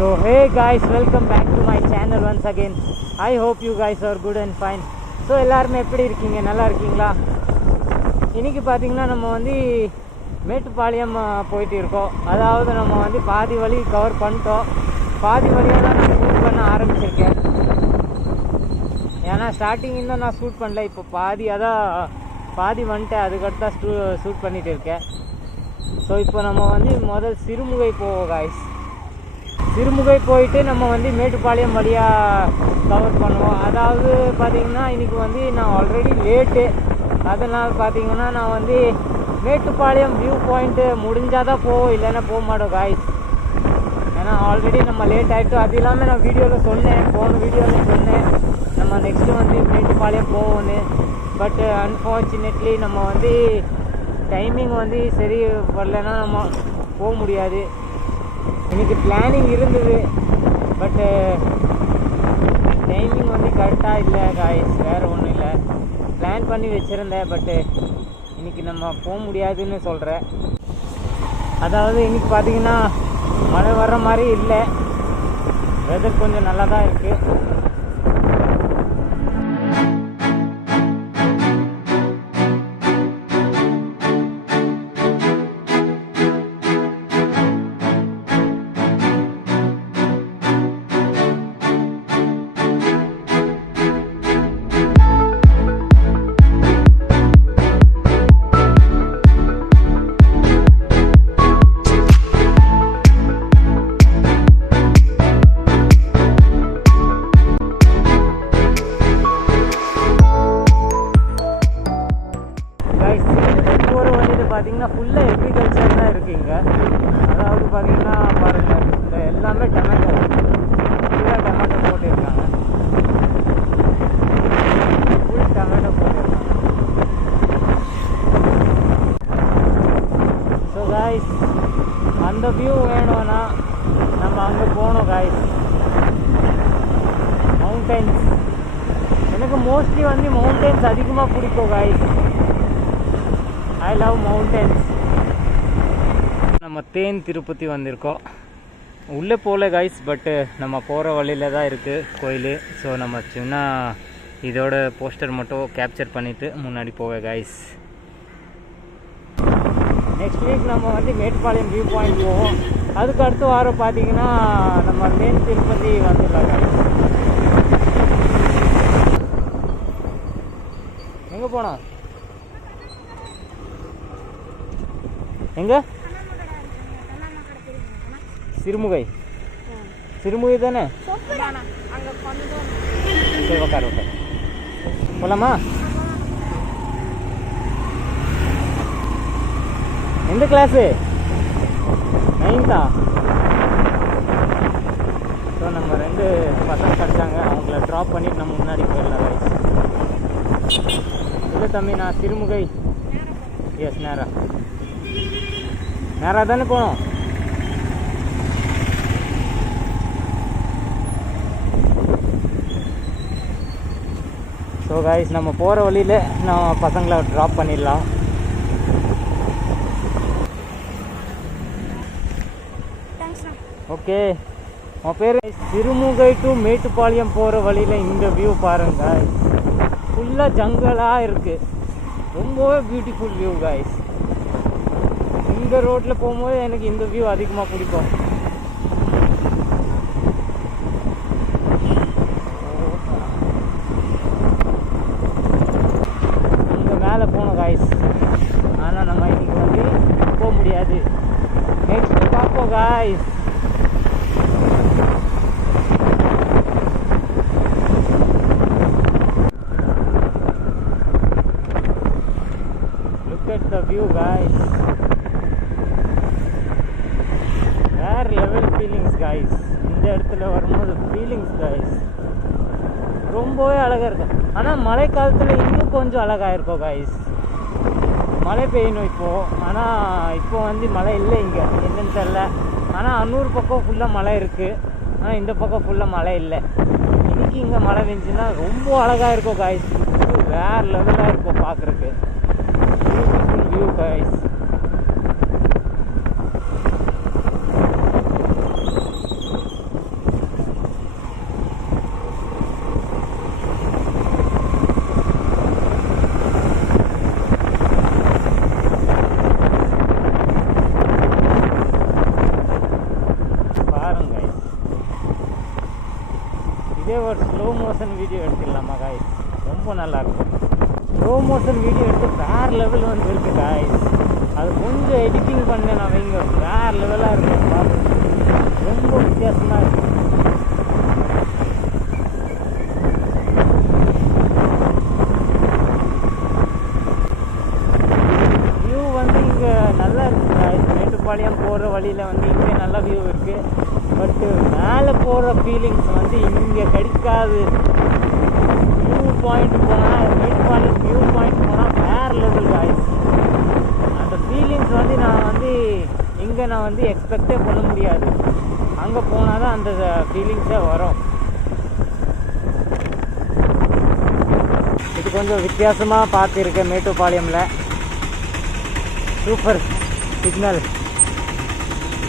So hey guys, welcome back to my channel once again. I hope you guys are good and fine. So எல்லாருமே எப்படி இருக்கீங்க? நல்லா இருக்கீங்களா? இன்னைக்கு பார்த்தீங்கன்னா நம்ம வந்து மேட்டுப்பாளையம் போயிட்டு இருக்கோம். அதாவது நம்ம வந்து பாதி வழி கவர் பண்ணிட்டோம். பாதி வழியாக தான் நான் ஷூட் பண்ண ஆரம்பிச்சிருக்கேன். ஏன்னா ஸ்டார்டிங் தான் நான் ஷூட் பண்ணல. இப்போ பாதியாக தான் பாதி வந்துட்டேன். அதுக்கடுத்து தான் ஷூ ஷூட் பண்ணிகிட்டு இருக்கேன். ஸோ இப்போ நம்ம வந்து முதல் சிறுமுகை போவோம் காய்ஸ் சிறுமுகை போயிட்டு நம்ம வந்து மேட்டுப்பாளையம் வழியாக கவர் பண்ணுவோம். அதாவது பார்த்தீங்கன்னா இன்றைக்கி வந்து நான் ஆல்ரெடி லேட்டு அதனால் பார்த்தீங்கன்னா நான் வந்து மேட்டுப்பாளையம் வியூ பாயிண்ட்டு முடிஞ்சால் தான் போவோம் இல்லைன்னா போக மாட்டோம் காய்ஸ் ஏன்னா ஆல்ரெடி நம்ம லேட் ஆகிட்டு அது இல்லாமல் நான் வீடியோவில் சொன்னேன் போன வீடியோவில் சொன்னேன். நம்ம நெக்ஸ்ட்டு வந்து மேட்டுப்பாளையம் போவோன்னு பட் அன்ஃபார்ச்சுனேட்லி நம்ம வந்து டைமிங் வந்து சரி வரலன்னா நம்ம போக முடியாது. எனக்கு பிளானிங் இருந்தது பட்டு டைமிங் uh, வந்து கரெக்டாக இல்லை காய்ஸ் வேறு ஒன்றும் இல்லை. பிளான் பண்ணி வச்சுருந்தேன் பட்டு uh, இன்றைக்கி நம்ம போக முடியாதுன்னு சொல்கிறேன் அதாவது இன்றைக்கி பார்த்தீங்கன்னா மழை வர்ற மாதிரி இல்லை. வெதர் கொஞ்சம் நல்லா தான் இருக்குது மோஸ்ட்லி வந்து மவுண்டைன்ஸ் அதிகமாக பிடிக்கும் காய்ஸ் ஐ லவ் மவுண்டன்ஸ் நம்ம தேன் திருப்பதி வந்திருக்கோம். உள்ளே போகல கைஸ் பட்டு நம்ம போகிற வழியில் தான் இருக்குது கோயில். ஸோ நம்ம சின்ன இதோட போஸ்டர் மட்டும் கேப்சர் பண்ணிவிட்டு முன்னாடி போவேன் கைஸ் நெக்ஸ்ட் வீக் நம்ம வந்து மேட்டுப்பாளையம் வியூ பாயிண்ட் போவோம். அதுக்கு அடுத்த வாரம் பார்த்தீங்கன்னா நம்ம தேன் திருப்பதி வந்துடலாம் கைஸ் எங்கே போனா? எங்க? சிறுமுகை. சிறுமுகை தானே? சரி உட்காரு போலாமா? எந்த கிளாஸு நைன்த்தா ஸோ நம்ம ரெண்டு பசங்க கிடச்சாங்க அவங்கள ட்ராப் பண்ணிட்டு நம்ம முன்னாடி போயிடலாம் ரைஸ் தம்பி நான் சிறுமுகை எஸ் நேரா. நேராக தானே போனோம்? ஸோ காய்ஸ் நம்ம போகிற வழியில் நம்ம பசங்களை ட்ராப் பண்ணிடலாம். ஓகே உன் பேர்? சிறுமுகை டு மேட்டுப்பாளையம் போகிற வழியில் இந்த வியூ பாருங்க ஃபுல்லாக ஜங்கலாக இருக்குது ரொம்பவே பியூட்டிஃபுல் வியூ காய்ஸ் இந்த ரோட்டில் போகும்போது எனக்கு இந்த வியூ அதிகமாக பிடிக்கும் அங்கே மேலே போகணும் காய்ஸ் ஆனால் நம்ம இன்னைக்கு வந்து போக முடியாது நெக்ஸ்ட் பார்ப்போம் guys Look at the view guys. வேற லெவல் ஃபீலிங்ஸ் காய்ஸ் இந்த இடத்துல வரும்போது ஃபீலிங்ஸ் காய்ஸ் ரொம்பவே அழகாக இருக்கும் ஆனால் மழை காலத்தில் இன்னும் கொஞ்சம் அழகாக இருக்கும் காய்ஸ் மழை பெய்யணும் இப்போது ஆனால் இப்போ வந்து மழை இல்லை இங்கே. என்னன்னு தெரில ஆனால் அன்னூர் பக்கம் ஃபுல்லாக மழை இருக்குது ஆனால் இந்த பக்கம் ஃபுல்லாக மழை இல்லை. இன்றைக்கி இங்கே மழை பெஞ்சுன்னா ரொம்ப அழகாக இருக்கும் காய்ஸ் வேறு லெவலாக இருக்கும் பார்க்குறக்கு you guys. ಇದೇ ಒಂದು ಸ್ಲೋ ಮೋಷನ್ ವೀಡಿಯೋ ಇಡ್ತಿಲ್ಲ ಮಗ ಇದು ತುಂಬ ನಲ್ಲಾಗ್ತದೆ ப்ரோமோஷன் மோஷன் வீடியோ எடுத்து வேறு லெவல் வந்து இருக்கு காய் அது கொஞ்சம் எடிட்டிங் பண்ணேன் நான் வைங்க வேறு லெவலாக இருக்கும் பார்த்து ரொம்ப வித்தியாசமாக இருக்கு. வியூ வந்து இங்கே நல்லா இருக்கு guys. மேட்டுப்பாளையம் போகிற வழியில் வந்து இங்கே நல்ல வியூ இருக்குது பட்டு மேலே போகிற ஃபீலிங்ஸ் வந்து இங்கே கிடைக்காது. பாயிண்ட் போனால் மேட்டுப்பாளையம் வியூ பாயிண்ட் போனால் வேறு லெவல் காய்ஸ் அந்த ஃபீலிங்ஸ் வந்து நான் வந்து இங்கே நான் வந்து எக்ஸ்பெக்டே பண்ண முடியாது. அங்கே போனால் தான் அந்த ஃபீலிங்ஸே வரும். இது கொஞ்சம் வித்தியாசமாக பார்த்துருக்கேன் மேட்டுப்பாளையமில். சூப்பர் சிக்னல்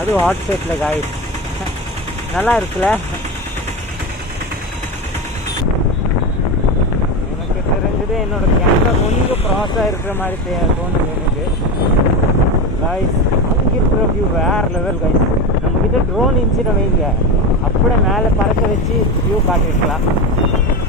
அதுவும் ஹாட் செட்டில் காய்ஸ் நல்லா இருக்குல்ல எனக்கு என்னோடய என்னோட கேமரா கொஞ்சம் க்ராஸாக இருக்கிற மாதிரி தே- தோணுது எனக்கு. காய்ஸ் அங்கே இருக்கிற வியூ வேறு லெவல் காய்ஸ் நம்மக்கிட்ட ட்ரோன் இன்ச்சிட வைங்க. அப்படியே மேலே பறக்க வச்சு வியூ காட்டிருக்கலாம்.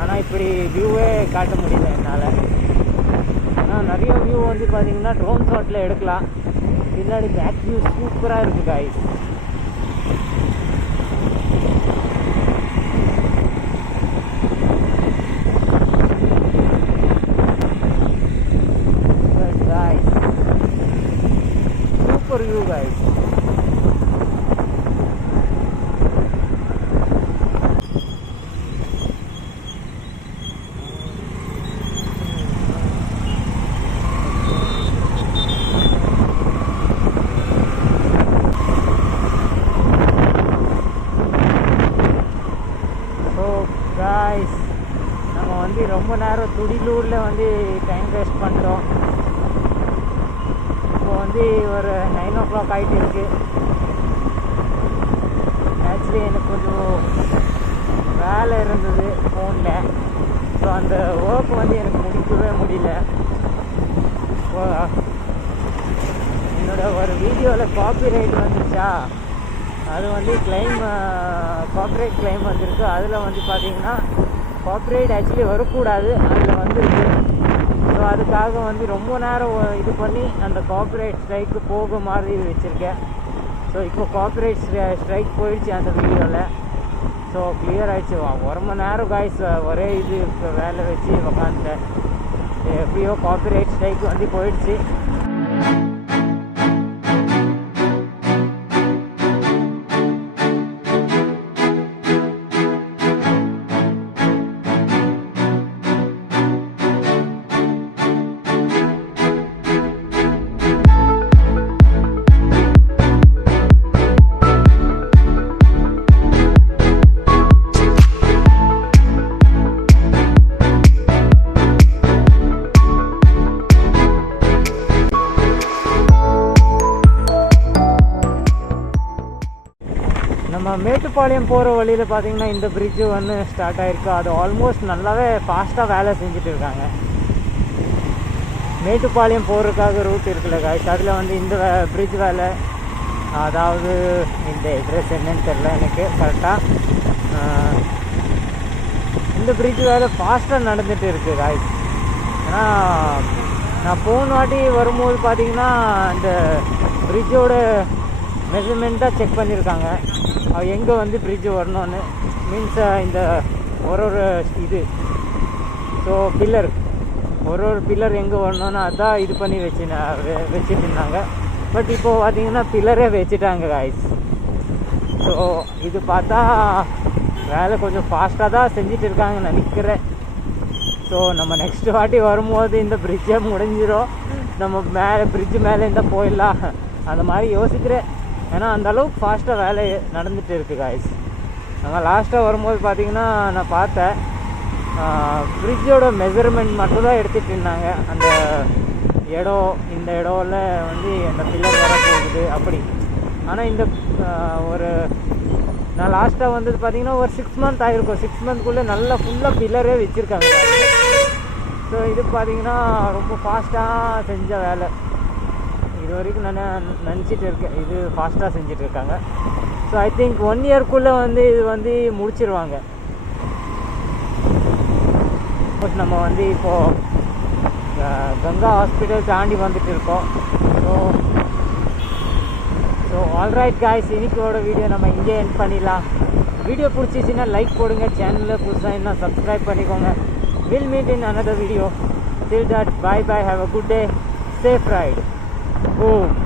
ஆனால் இப்படி வியூவே காட்ட முடியல என்னால். ஆனால் நிறைய வியூ வந்து பார்த்தீங்கன்னா ட்ரோன் ஷாட்டில் எடுக்கலாம். பின்னாடி பேக் வியூ சூப்பராக இருக்குது guys guys super view guys so guys நம்ம வந்து ரொம்ப நேரம் துடிலூரில் வந்து டைம் வேஸ்ட் பண்ணிட்டோம் இப்போ வந்து ஒரு நைன் ஓ கிளாக் ஆகிட்டு இருக்கு. ஆக்சுவலி எனக்கு கொஞ்சம் வேலை இருந்தது ஃபோனில் ஸோ அந்த ஒர்க் வந்து எனக்கு முடிக்கவே முடியல. இப்போ என்னோட ஒரு வீடியோவில் காப்பிரைட் வந்துச்சா அது வந்து கிளைம் கார்ப்பரேட் கிளைம் வந்திருக்கு. அதில் வந்து பார்த்தீங்கன்னா காப்பரேட் ஆக்சுவலி வரக்கூடாது. அதில் வந்துருக்கு ஸோ அதுக்காக வந்து ரொம்ப நேரம் இது பண்ணி அந்த காப்பரேட் ஸ்ட்ரைக்கு போக மாதிரி வச்சுருக்கேன். ஸோ இப்போ காப்பரேட் ஸ்ட்ரைக் போயிடுச்சு அந்த வீடியோவில் ஸோ கிளியர் ஆகிடுச்சு ஒரு மணி நேரம் காய்ஸ் ஒரே இது இப்போ வேலை வச்சு உக்காந்துட்டேன். எப்படியோ காப்பரேட் ஸ்ட்ரைக் வந்து போயிடுச்சு. நம்ம மேட்டுப்பாளையம் போகிற வழியில் பார்த்தீங்கன்னா இந்த பிரிட்ஜு வந்து ஸ்டார்ட் ஆகிருக்கு அது ஆல்மோஸ்ட் நல்லாவே ஃபாஸ்ட்டாக வேலை செஞ்சுட்டு இருக்காங்க. மேட்டுப்பாளையம் போகிறதுக்காக ரூட் இருக்குல்ல காய்ஸ் அதில் வந்து இந்த பிரிட்ஜ் வேலை. அதாவது இந்த அட்ரஸ் என்னன்னு தெரில எனக்கு கரெக்டாக இந்த பிரிட்ஜ் வேலை ஃபாஸ்ட்டாக நடந்துகிட்டு இருக்குது காய்ஸ் ஏன்னா நான் போன வாட்டி வரும்போது பார்த்தீங்கன்னா இந்த பிரிட்ஜோட மெஷர்மெண்ட்டாக செக் பண்ணியிருக்காங்க எங்கே வந்து பிரிட்ஜு வரணும்னு மீன்ஸ் இந்த ஒரு ஒரு இது. ஸோ பில்லர் ஒரு ஒரு பில்லர் எங்கே வரணும்னு அதான் இது பண்ணி வச்சு வச்சுட்டு இருந்தாங்க. பட் இப்போது பார்த்தீங்கன்னா பில்லரே வச்சுட்டாங்க காய்ஸ் ஸோ இது பார்த்தா வேலை கொஞ்சம் ஃபாஸ்ட்டாக தான் செஞ்சுட்டு இருக்காங்கன்னு நினைக்கிறேன். ஸோ நம்ம நெக்ஸ்ட் வாட்டி வரும்போது இந்த பிரிட்ஜே முடிஞ்சிடும் நம்ம மேலே பிரிட்ஜு மேலே இருந்தால் போயிடலாம். அந்த மாதிரி யோசிக்கிறேன். ஏன்னா அந்த அளவுக்கு ஃபாஸ்ட்டாக வேலை நடந்துகிட்டு இருக்குது காய்ஸ் நாங்கள் லாஸ்ட்டாக வரும்போது பார்த்தீங்கன்னா நான் பார்த்தேன். ஃப்ரிட்ஜோட மெஷர்மெண்ட் மட்டும் தான் எடுத்துகிட்டு இருந்தாங்க. அந்த இடம் இந்த இடம்ல வந்து அந்த பில்லர் வர போகுது அப்படி. ஆனால் இந்த ஒரு நான் லாஸ்ட்டாக வந்தது பார்த்தீங்கன்னா ஒரு சிக்ஸ் மந்த் ஆகிருக்கும் சிக்ஸ் மந்த்குள்ளே நல்லா ஃபுல்லாக பில்லரே வச்சுருக்காங்க. ஸோ இது பார்த்தீங்கன்னா ரொம்ப ஃபாஸ்ட்டாக செஞ்ச வேலை. இது வரைக்கும் நான் நினச்சிட்டு இருக்கேன் இது ஃபாஸ்ட்டாக செஞ்சுட்டு இருக்காங்க ஸோ ஐ திங்க் ஒன் இயர்க்குள்ளே வந்து இது வந்து முடிச்சிருவாங்க. But நம்ம வந்து இப்போது கங்கா ஹாஸ்பிட்டல் தாண்டி வந்துட்டு இருக்கோம் ஸோ ஸோ ஆல்ரைட் காய்ஸ் இன்னைக்கோட வீடியோ நம்ம இங்கே என் பண்ணிடலாம். வீடியோ பிடிச்சிச்சின்னா லைக் போடுங்க. சேனலில் புதுசாக என்ன சப்ஸ்கிரைப் பண்ணிக்கோங்க. Will meet in another video till that bye bye have a good day safe ride 嗯。